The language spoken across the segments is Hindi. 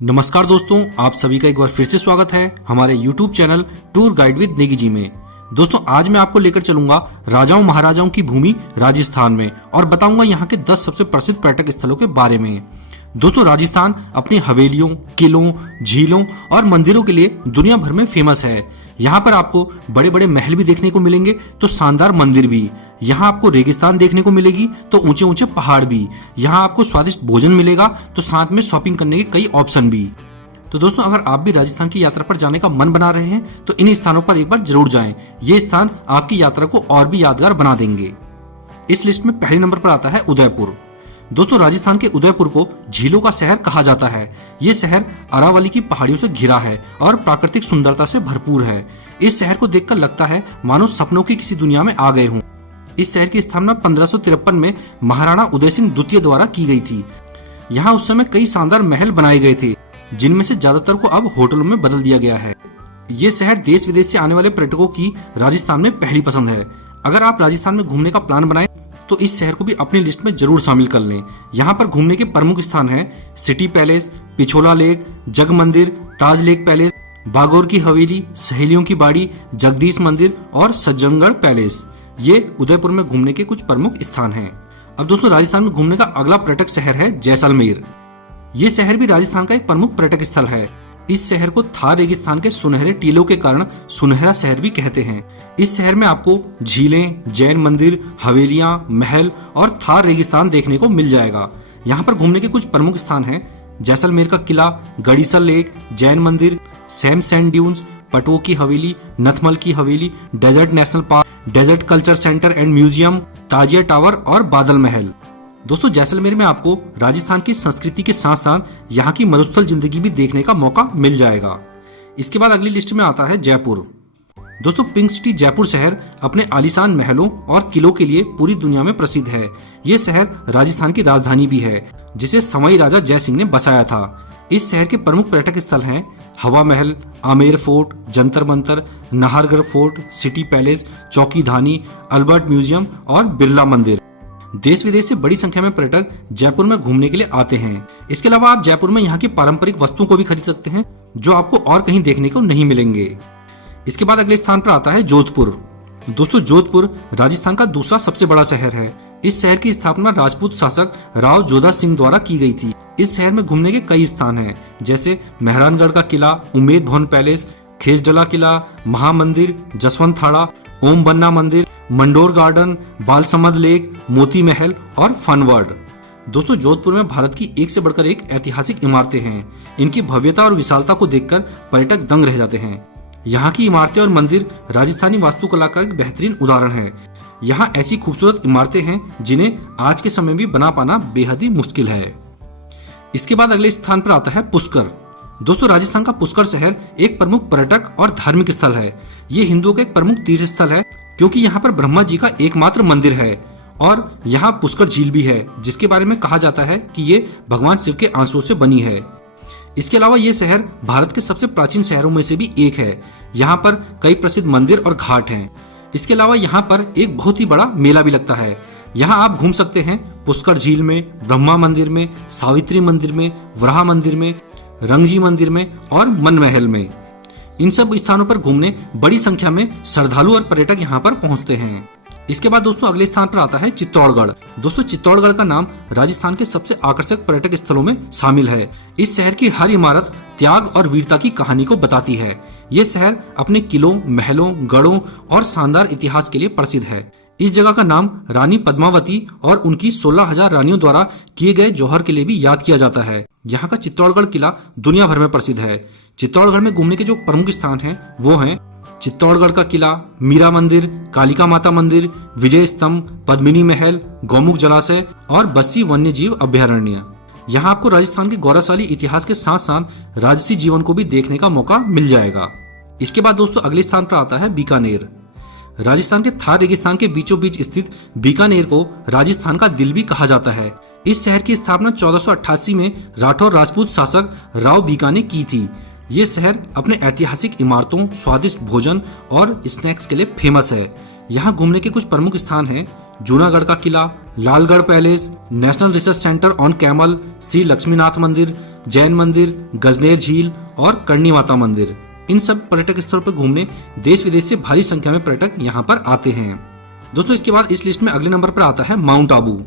नमस्कार दोस्तों, आप सभी का एक बार फिर से स्वागत है हमारे YouTube channel tour guide with Negi ji में। दोस्तों, आज मैं आपको लेकर चलूंगा राजाओं महाराजाओं की भूमि राजस्थान में और बताऊंगा यहाँ के 10 सबसे प्रसिद्ध पर्यटक स्थलों के बारे में। दोस्तों, राजस्थान अपनी हवेलियों, किलों, झीलों और मंदिरों के लिए दुनिया भर में फेमस है। यहाँ पर आपको बड़े बड़े महल भी देखने को मिलेंगे तो शानदार मंदिर भी। यहाँ आपको रेगिस्तान देखने को मिलेगी तो ऊंचे ऊंचे पहाड़ भी। यहाँ आपको स्वादिष्ट भोजन मिलेगा तो साथ में शॉपिंग करने के कई ऑप्शन भी। तो दोस्तों, अगर आप भी राजस्थान की यात्रा पर जाने का मन बना रहे हैं तो इन स्थानों पर एक बार जरूर जाएं। ये स्थान आपकी यात्रा को और भी यादगार बना देंगे। इस लिस्ट में पहले नंबर पर आता है उदयपुर। दोस्तों, राजस्थान के उदयपुर को झीलों का शहर कहा जाता है। ये शहर अरावली की पहाड़ियों से घिरा है और प्राकृतिक सुंदरता से भरपूर है। इस शहर को देखकर लगता है मानो सपनों की किसी दुनिया में आ गए हों। इस शहर की स्थापना 1553 में महाराणा उदय सिंह द्वितीय द्वारा की गई थी। यहाँ उस समय कई शानदार महल बनाए गए थे, जिनमें से ज्यादातर को अब होटलों में बदल दिया गया है। ये शहर देश विदेश से आने वाले पर्यटकों की राजस्थान में पहली पसंद है। अगर आप राजस्थान में घूमने का प्लान बनाएं तो इस शहर को भी अपनी लिस्ट में जरूर शामिल कर लें। यहाँ पर घूमने के प्रमुख स्थान हैं सिटी पैलेस, पिछोला लेक, जग मंदिर, ताज लेक पैलेस, बागौर की हवेली, सहेलियों की बाड़ी, जगदीश मंदिर और सज्जनगढ़ पैलेस। ये उदयपुर में घूमने के कुछ प्रमुख स्थान हैं। अब दोस्तों, राजस्थान में घूमने का अगला पर्यटक शहर है जैसलमेर। ये शहर भी राजस्थान का एक प्रमुख पर्यटक स्थल है। इस शहर को थार रेगिस्तान के सुनहरे टीलों के कारण सुनहरा शहर भी कहते हैं। इस शहर में आपको झीलें, जैन मंदिर, हवेलियां, महल और थार रेगिस्तान देखने को मिल जाएगा। यहाँ पर घूमने के कुछ प्रमुख स्थान हैं जैसलमेर का किला, गड़ीसर लेक, जैन मंदिर, सैम सैंड ड्यून्स, पटुओं की हवेली, नथमल की Haveli, desert national park, desert culture centre and museum, Tazia tower और बादल महल। दोस्तों, जैसलमेर में आपको राजस्थान की संस्कृति के साथ साथ यहाँ की मरुस्थल जिंदगी भी देखने का मौका मिल जाएगा। इसके बाद अगली लिस्ट में आता है जयपुर। दोस्तों, पिंक सिटी जयपुर शहर अपने आलीशान महलों और किलों के लिए पूरी दुनिया में प्रसिद्ध है। ये शहर राजस्थान की राजधानी भी है, जिसे सवाई राजा जय सिंह ने बसाया था। इस शहर के प्रमुख पर्यटक स्थल हैं हवा महल, Amer fort, Jantar Mantar, Nahargarh fort, city palace, चौकी धानी, अल्बर्ट म्यूजियम और बिरला मंदिर। देश विदेश से बड़ी संख्या में पर्यटक जयपुर में घूमने के लिए आते हैं। इसके अलावा आप जयपुर में यहाँ की पारंपरिक वस्तुओं को भी खरीद सकते हैं, जो आपको और कहीं देखने को नहीं मिलेंगे। इसके बाद अगले स्थान पर आता है जोधपुर। दोस्तों, जोधपुर राजस्थान का दूसरा सबसे बड़ा शहर है। इस शहर की स्थापना राजपूत शासक राव जोधा सिंह द्वारा की गई थी। इस शहर में घूमने के कई स्थान हैं, जैसे मेहरानगढ़ का किला, उमेद भवन पैलेस, खेसडला किला, महामंदिर, जसवंत थाड़ा, ओम बन्ना मंदिर, मंडोर गार्डन, बालसमंद लेक, मोती महल और फनवर्ल्ड। दोस्तों, जोधपुर में भारत की एक से बढ़कर एक ऐतिहासिक इमारतें हैं। इनकी भव्यता और विशालता को देखकर पर्यटक दंग रह जाते हैं। यहाँ की इमारतें और मंदिर राजस्थानी वास्तुकला का एक बेहतरीन उदाहरण है। यहाँ ऐसी खूबसूरत इमारतें हैं जिन्हें आज के समय में बना पाना बेहद ही मुश्किल है। इसके बाद अगले स्थान पर आता है पुष्कर। दोस्तों, राजस्थान का पुष्कर शहर एक प्रमुख पर्यटक और धार्मिक स्थल है। ये हिंदुओं का एक प्रमुख तीर्थ स्थल है, क्योंकि यहाँ पर ब्रह्मा जी का एकमात्र मंदिर है और यहाँ पुष्कर झील भी है, जिसके बारे में कहा जाता है कि ये भगवान शिव के आंसुओं से बनी है। इसके अलावा ये शहर भारत के सबसे प्राचीन शहरों में से भी एक है। यहाँ पर कई प्रसिद्ध मंदिर और घाट हैं। इसके अलावा यहाँ पर एक बहुत ही बड़ा मेला भी लगता है। यहाँ आप घूम सकते हैं पुष्कर झील में, ब्रह्मा मंदिर में, सावित्री मंदिर में, वराह मंदिर में, रंगजी मंदिर में और मन महल में। इन सब स्थानों पर घूमने बड़ी संख्या में श्रद्धालु और पर्यटक यहाँ पर पहुँचते हैं। इसके बाद दोस्तों, अगले स्थान पर आता है चित्तौड़गढ़। दोस्तों, चित्तौड़गढ़ का नाम राजस्थान के सबसे आकर्षक पर्यटक स्थलों में शामिल है। इस शहर की हर इमारत त्याग और वीरता की कहानी को बताती है। ये शहर अपने किलों, महलों, गढ़ों और शानदार इतिहास के लिए प्रसिद्ध है। इस जगह का नाम रानी पद्मावती और उनकी 16,000 रानियों द्वारा किए गए जौहर के लिए भी याद किया जाता है। यहाँ का चित्तौड़गढ़ किला दुनिया भर में प्रसिद्ध है। चित्तौड़गढ़ में घूमने के जो प्रमुख स्थान हैं वो हैं चित्तौड़गढ़ का किला, मीरा मंदिर, कालिका माता मंदिर, विजय स्तंभ, पद्मिनी महल, गौमुख जलाशय और बस्सी वन्य जीव अभ्यारण्य। यहाँ आपको राजस्थान के गौरवशाली इतिहास के साथ साथ राजसी जीवन को भी देखने का मौका मिल जाएगा। इसके बाद दोस्तों, अगले स्थान पर आता है बीकानेर। राजस्थान के थार रेगिस्तान के बीचों बीच स्थित बीकानेर को राजस्थान का दिल भी कहा जाता है। इस शहर की स्थापना 1488 में राठौर राजपूत शासक राव बीका ने की थी। ये शहर अपने ऐतिहासिक इमारतों, स्वादिष्ट भोजन और स्नैक्स के लिए फेमस है। यहाँ घूमने के कुछ प्रमुख स्थान हैं जूनागढ़ का किला, Lalgarh palace, national research centre on camel, Shri Laxminath मंदिर, जैन मंदिर, गजनेर झील और करणी माता मंदिर। इन सब पर्यटक स्थलों पर घूमने देश विदेश से भारी संख्या में पर्यटक यहाँ पर आते हैं। दोस्तों इसके बाद इस लिस्ट में अगले नंबर पर आता है माउंट आबू।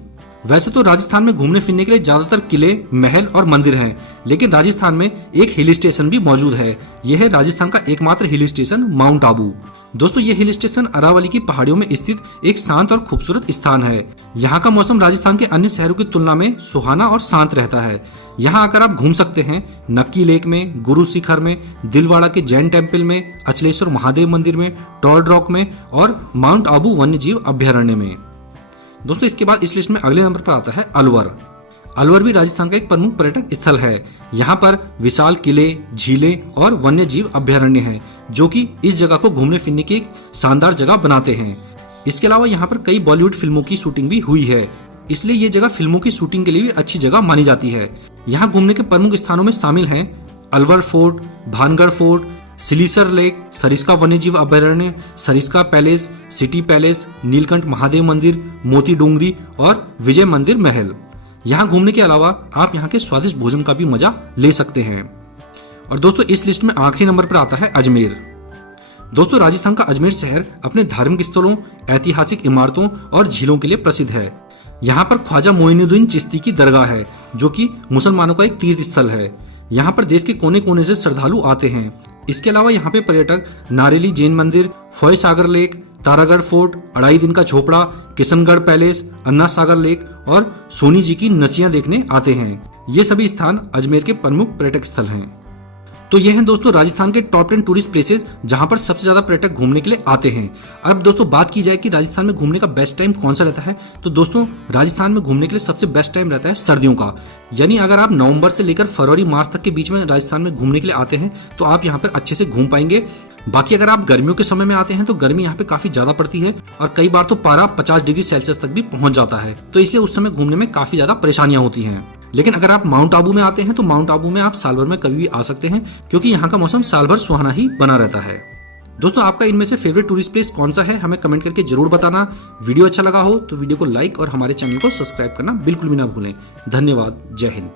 वैसे तो राजस्थान में घूमने फिरने के लिए ज्यादातर किले, महल और मंदिर हैं, लेकिन राजस्थान में एक हिल स्टेशन भी मौजूद है। यह है राजस्थान का एकमात्र हिल स्टेशन माउंट आबू। दोस्तों ये हिल स्टेशन अरावली की पहाड़ियों में स्थित एक शांत और खूबसूरत स्थान है। यहाँ का मौसम राजस्थान के अन्य शहरों की तुलना में सुहाना और शांत रहता है। यहाँ आकर आप घूम सकते हैं नक्की लेक में, गुरु शिखर में, दिलवाड़ा के जैन टेम्पल में, अचलेश्वर महादेव मंदिर में, टॉर्ड रॉक में और माउंट आबू वन्य जीव अभ्यारण्य में। दोस्तों इसके बाद इस लिस्ट में अगले नंबर पर आता है अलवर। अलवर भी राजस्थान का एक प्रमुख पर्यटक स्थल है। यहाँ पर विशाल किले, झीलें और वन्य जीव अभ्यारण्य हैं, जो कि इस जगह को घूमने फिरने की एक शानदार जगह बनाते हैं। इसके अलावा यहाँ पर कई बॉलीवुड फिल्मों की शूटिंग भी हुई है, इसलिए ये जगह फिल्मों की शूटिंग के लिए भी अच्छी जगह मानी जाती है। यहाँ घूमने के प्रमुख स्थानों में शामिल हैं Alwar fort, Bhangarh fort, Siliserh lake, Sariska वन्यजीव अभ्यारण्य, Sariska palace, city palace, Neelkanth Mahadev मंदिर, मोती डूंगरी और विजय मंदिर महल। यहाँ घूमने के अलावा आप यहाँ के स्वादिष्ट भोजन का भी मजा ले सकते हैं। और दोस्तों इस लिस्ट में आखिरी नंबर पर आता है अजमेर। दोस्तों राजस्थान का अजमेर शहर अपने धार्मिक स्थलों, ऐतिहासिक इमारतों और झीलों के लिए प्रसिद्ध है। यहाँ पर ख्वाजा मोइनुद्दीन चिश्ती की दरगाह है, जो कि मुसलमानों का एक तीर्थ स्थल है। यहाँ पर देश के कोने कोने से श्रद्धालु आते हैं। इसके अलावा यहाँ पे पर्यटक नारेली जैन मंदिर, फॉय सागर लेक, तारागढ़ फोर्ट, अढ़ाई दिन का झोपड़ा, किशनगढ़ पैलेस, अन्ना सागर लेक और सोनी जी की नसियां देखने आते हैं। ये सभी स्थान अजमेर के प्रमुख पर्यटक स्थल हैं। तो ये हैं दोस्तों राजस्थान के टॉप 10 टूरिस्ट प्लेसेस जहां पर सबसे ज्यादा पर्यटक घूमने के लिए आते हैं। अब दोस्तों बात की जाए कि राजस्थान में घूमने का बेस्ट टाइम कौन सा रहता है, तो दोस्तों राजस्थान में घूमने के लिए सबसे बेस्ट टाइम रहता है सर्दियों का। यानी अगर आप नवंबर से लेकर फरवरी मार्च तक के बीच में राजस्थान में घूमने के लिए आते हैं तो आप यहाँ पर अच्छे से घूम पाएंगे। बाकी अगर आप गर्मियों के समय में आते हैं तो गर्मी यहाँ पे काफी ज्यादा पड़ती है और कई बार तो पारा 50 डिग्री सेल्सियस तक भी पहुंच जाता है, तो इसलिए उस समय घूमने में काफी ज्यादा परेशानियां होती हैं। लेकिन अगर आप माउंट आबू में आते हैं तो माउंट आबू में आप साल भर में कभी भी आ सकते हैं, क्योंकि यहाँ का मौसम साल भर सुहाना ही बना रहता है। दोस्तों आपका इनमें से फेवरेट टूरिस्ट प्लेस कौन सा है हमें कमेंट करके जरूर बताना। वीडियो अच्छा लगा हो तो वीडियो को लाइक और हमारे चैनल को सब्सक्राइब करना बिल्कुल भी ना भूलें। धन्यवाद। जय हिंद।